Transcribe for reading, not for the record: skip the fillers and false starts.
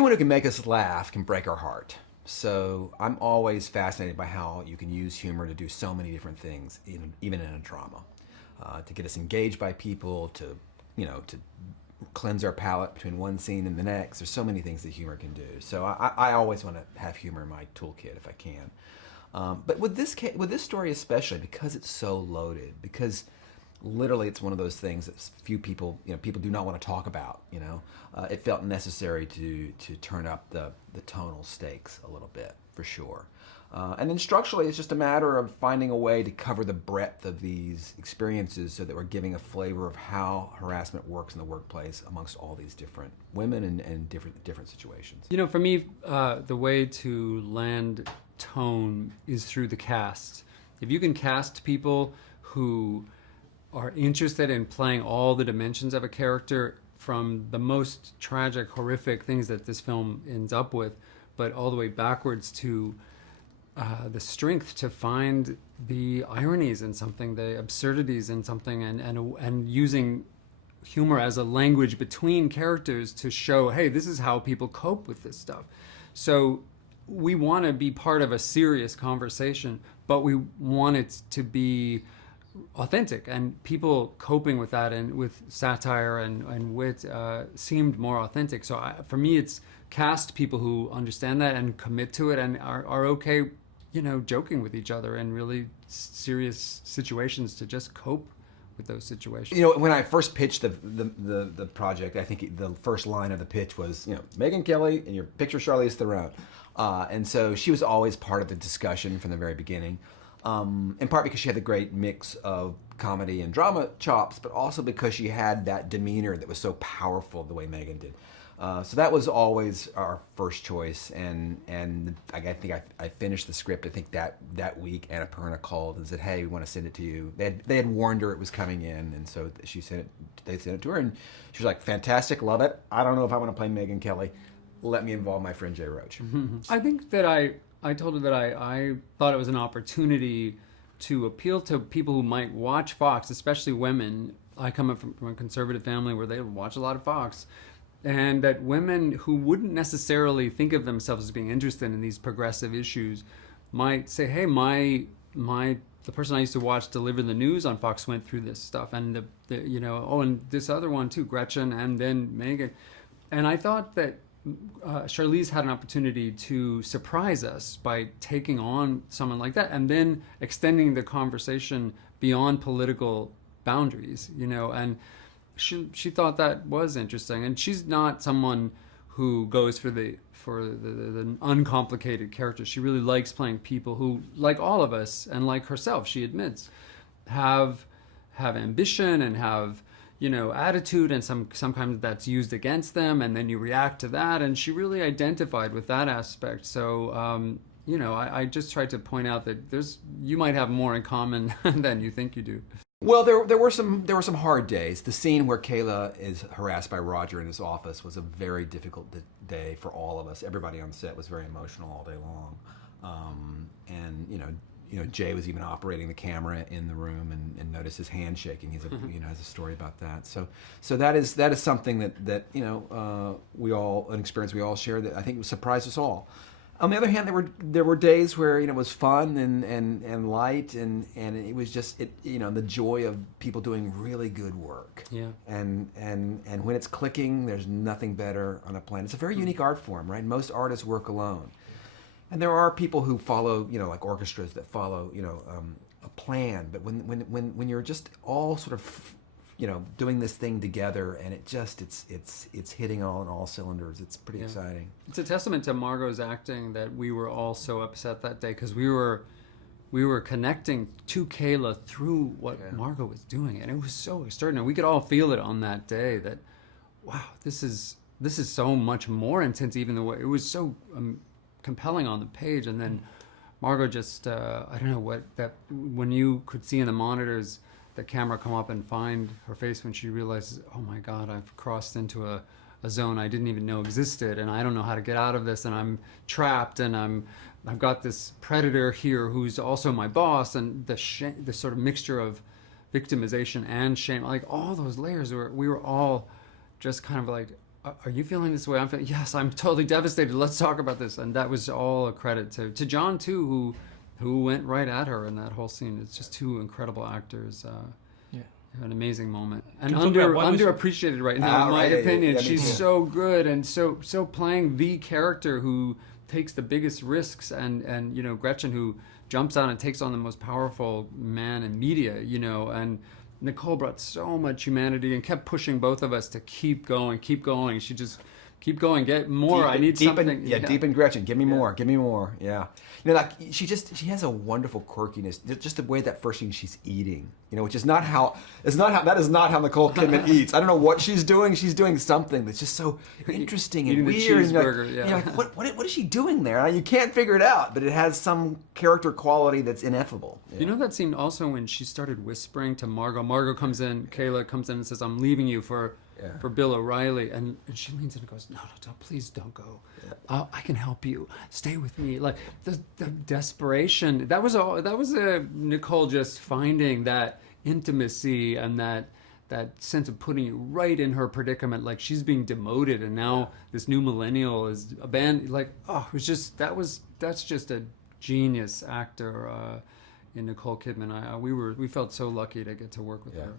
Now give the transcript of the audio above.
anyone who can make us laugh can break our heart. So I'm always fascinated by how you can use humor to do so many different things, even in a drama, to get us engaged by people, to cleanse our palate between one scene and the next. There's so many things that humor can do. So I always want to have humor in my toolkit if I can. But with this story especially, because it's so loaded, because literally it's one of those things that few people, people do not want to talk about, it felt necessary to turn up the tonal stakes a little bit, for sure. And then structurally, it's just a matter of finding a way to cover the breadth of these experiences so that we're giving a flavor of how harassment works in the workplace amongst all these different women and different situations. For me, the way to land tone is through the cast. If you can cast people who are interested in playing all the dimensions of a character, from the most tragic, horrific things that this film ends up with, but all the way backwards to the strength to find the ironies in something, the absurdities in something, and using humor as a language between characters to show, hey, this is how people cope with this stuff. So we want to be part of a serious conversation, but we want it to be authentic, and people coping with that and with satire and wit seemed more authentic. So for me, it's cast people who understand that and commit to it and are okay, joking with each other in really serious situations to just cope with those situations. When I first pitched the project, I think the first line of the pitch was, Megyn Kelly and your picture Charlize Theron. And so she was always part of the discussion from the very beginning. In part because she had the great mix of comedy and drama chops, but also because she had that demeanor that was so powerful the way Megyn did. So that was always our first choice, and I think I finished the script. I think that week Anna Perna called and said, "Hey, we want to send it to you." They had warned her it was coming in, and so she sent it. They sent it to her, and she was like, "Fantastic, love it. I don't know if I want to play Megyn Kelly. Let me involve my friend Jay Roach." I think that I told her that I thought it was an opportunity to appeal to people who might watch Fox, especially women. I come up from a conservative family where they watch a lot of Fox, and that women who wouldn't necessarily think of themselves as being interested in these progressive issues might say, hey, the person I used to watch deliver the news on Fox went through this stuff, and and this other one too, Gretchen, and then Megyn. And I thought that Charlize had an opportunity to surprise us by taking on someone like that and then extending the conversation beyond political boundaries, and she thought that was interesting. And she's not someone who goes for the uncomplicated characters. She really likes playing people who, like all of us and like herself, she admits, have ambition and have attitude, and sometimes that's used against them, and then you react to that. And she really identified with that aspect. So, I just tried to point out that you might have more in common than you think you do. Well, there were some hard days. The scene where Kayla is harassed by Roger in his office was a very difficult day for all of us. Everybody on set was very emotional all day long, and Jay was even operating the camera in the room and noticed his hand shaking. He's has a story about that. So that is something that an experience we all share that I think surprised us all. On the other hand, there were days where it was fun and light and it was just the joy of people doing really good work. Yeah. And when it's clicking, there's nothing better on a planet. It's a very unique art form, right? Most artists work alone. And there are people who follow, like orchestras that follow, a plan. But when you're just all sort of, doing this thing together, and it's hitting on all cylinders. It's pretty exciting. It's a testament to Margot's acting that we were all so upset that day, because we were connecting to Kayla through what Margot was doing, and it was so extraordinary. We could all feel it on that day that, wow, this is so much more intense. Even the way it was so compelling on the page, and then Margot just I don't know what that, when you could see in the monitors the camera come up and find her face when she realizes, oh my God, I've crossed into a zone I didn't even know existed, and I don't know how to get out of this, and I'm trapped, and I've got this predator here who's also my boss, and the sort of mixture of victimization and shame, like all those layers we were all just kind of like are you feeling this way? I'm feeling, yes, I'm totally devastated. Let's talk about this. And that was all a credit to John too, who went right at her in that whole scene. It's just two incredible actors. An amazing moment, and underappreciated right now, in my opinion. She's so good, and so playing the character who takes the biggest risks, and you know, Gretchen, who jumps on and takes on the most powerful man in media, you know, and Nicole brought so much humanity and kept pushing both of us to keep going. She just keep going, get more. I need something. Deepen Gretchen. Give me more. Give me more. Yeah. You know, like she has a wonderful quirkiness. Just the way that first thing she's eating, you know, which is not how that is not how Nicole Kidman eats. I don't know what she's doing. She's doing something that's just so interesting and weird. The cheeseburger, and you're like, what is she doing there? You can't figure it out, but it has some character quality that's ineffable. You know that scene also when she started whispering to Margot. Margot comes in, Kayla comes in and says, "I'm leaving you for Bill O'Reilly," and she leans in and goes, no, please don't go. I can help you. Stay with me. Like the desperation. That was a Nicole just finding that intimacy and that sense of putting you right in her predicament. Like she's being demoted, and now this new millennial is abandoned. Like it was just that's just a genius actor in Nicole Kidman. We felt so lucky to get to work with her.